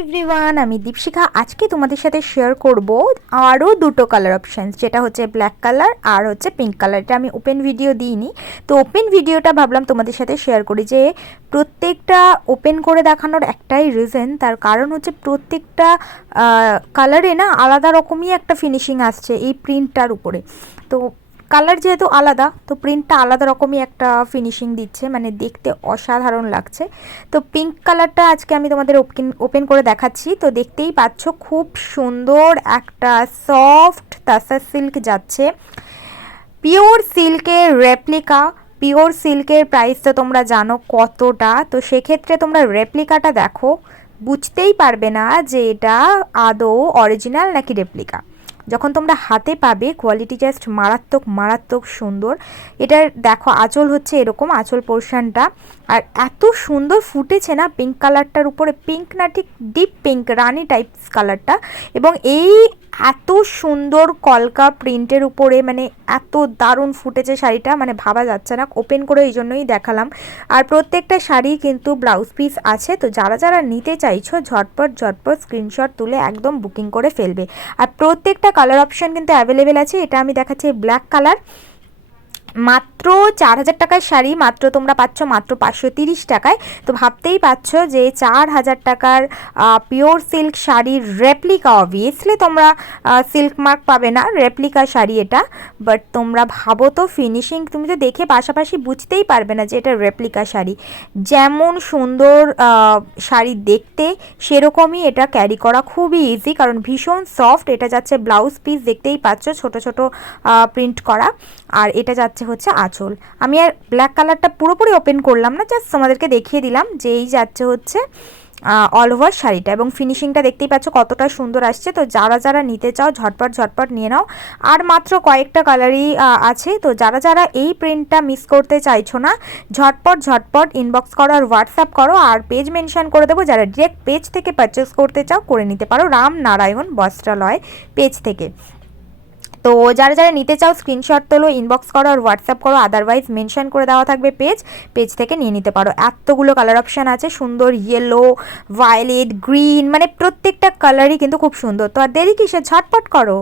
Everyone, আমি দীপশিখা। আজকে তোমাদের সাথে শেয়ার করব আরও দুটো কালার অপশানস, যেটা হচ্ছে ব্ল্যাক কালার আর হচ্ছে পিঙ্ক কালার। এটা আমি ওপেন ভিডিও দিইনি, তো ওপেন ভিডিওটা ভাবলাম তোমাদের সাথে শেয়ার করি। যে প্রত্যেকটা ওপেন করে দেখানোর একটাই রিজন, তার কারণ হচ্ছে প্রত্যেকটা কালারে না আলাদা রকমই একটা ফিনিশিং আসছে এই প্রিন্টটার উপরে। তো কালার যেহেতু আলাদা, তো প্রিন্টটা আলাদা রকমই একটা ফিনিশিং দিচ্ছে, মানে দেখতে অসাধারণ লাগছে। তো পিঙ্ক কালারটা আজকে আমি তোমাদের ওপেন করে দেখাচ্ছি। তো দেখতেই পাচ্ছ খুব সুন্দর একটা সফট তাসা সিল্ক যাচ্ছে, পিওর সিল্কের রেপ্লিকা। পিওর সিল্কের প্রাইস তো তোমরা জানো কতটা, তো সেক্ষেত্রে তোমরা রেপ্লিকাটা দেখো, বুঝতেই পারবে না যে এটা আদৌ অরিজিনাল নাকি রেপ্লিকা। যখন তোমরা হাতে পাবে কোয়ালিটি জাস্ট মারাত্মক মারাত্মক সুন্দর। এটার দেখো আঁচল হচ্ছে এরকম, আঁচল পোর্শনটা, আর এত সুন্দর ফুটেছে না পিঙ্ক কালারটার উপরে। পিঙ্ক না, ঠিক ডিপ পিঙ্ক, রানি টাইপস কালারটা। এবং এই এত সুন্দর কলকা প্রিন্টের উপরে মানে এত দারুণ ফুটেছে শাড়িটা, মানে ভাবা যাচ্ছে না। ওপেন করে এই জন্যই দেখালাম। আর প্রত্যেকটা শাড়ি কিন্তু ব্লাউজ পিস আছে, তো যারা যারা নিতে চাইছো ঝটপট ঝটপট স্ক্রিনশট তুলে একদম বুকিং করে ফেলবে। আর প্রত্যেকটা কালার অপশান কিন্তু অ্যাভেলেবেল আছে। এটা আমি দেখাচ্ছি ব্ল্যাক কালার, মাত্র 4000 টাকার শাড়ি মাত্র তোমরা পাচ্ছ মাত্র 530 টাকায়। তো ভাবতেই পাচ্ছ যে 4000 টাকার পিওর সিল্ক শাড়ির রেপ্লিকা। অবভিয়াসলি তোমরা সিল্ক মার্ক পাবে না, রেপ্লিকা শাড়ি এটা। বাট তোমরা ভাবো তো ফিনিশিং, তুমি তো দেখে পাশাপাশি বুঝতেই পারবে না যে এটা রেপ্লিকা শাড়ি। যেমন সুন্দর শাড়ি দেখতে, সেরকমই এটা ক্যারি করা খুবই ইজি, কারণ ভীষণ সফট। এটা যাচ্ছে ব্লাউজ পিস, দেখতেই পাচ্ছ ছোট ছোট প্রিন্ট করা, আর এটা যাচ্ছে হচ্ছে আঁচল। আমি আর ব্ল্যাক কালারটা পুরোপুরি ওপেন করলাম না, জাস্ট তোমাদেরকে দেখিয়ে দিলাম যে এই যাচ্ছে হচ্ছে অল ওভার শাড়িটা। এবং ফিনিশিংটা দেখতেই পাচ্ছ কতটা সুন্দর আসছে। তো যারা যারা নিতে চাও ঝটপট ঝটপট নিয়ে নাও। আর মাত্র কয়েকটা কালারই আছে, তো যারা যারা এই প্রিন্টটা মিস করতে চাইছো না ঝটপট ঝটপট ইনবক্স করো আর হোয়াটসঅ্যাপ করো, আর পেজ মেনশন করে দেবো। যারা ডিরেক্ট পেজ থেকে পারচেস করতে চাও করে নিতে পারো, রামনারায়ণ বস্ত্রালয় পেজ থেকে। তো যারা যারা নিতে চাও স্ক্রিনশট তোলো, ইনবক্স করো আর হোয়াটসঅ্যাপ করো, আদারওয়াইজ মেনশন করে দেওয়া থাকবে পেজ থেকে নিয়ে নিতে পারো। এতগুলো কালার অপশান আছে, সুন্দর ইয়েলো, ভায়োলেট, গ্রিন, মানে প্রত্যেকটা কালারই কিন্তু খুব সুন্দর। তো আর দেরি কিসে, ঝটপট করো।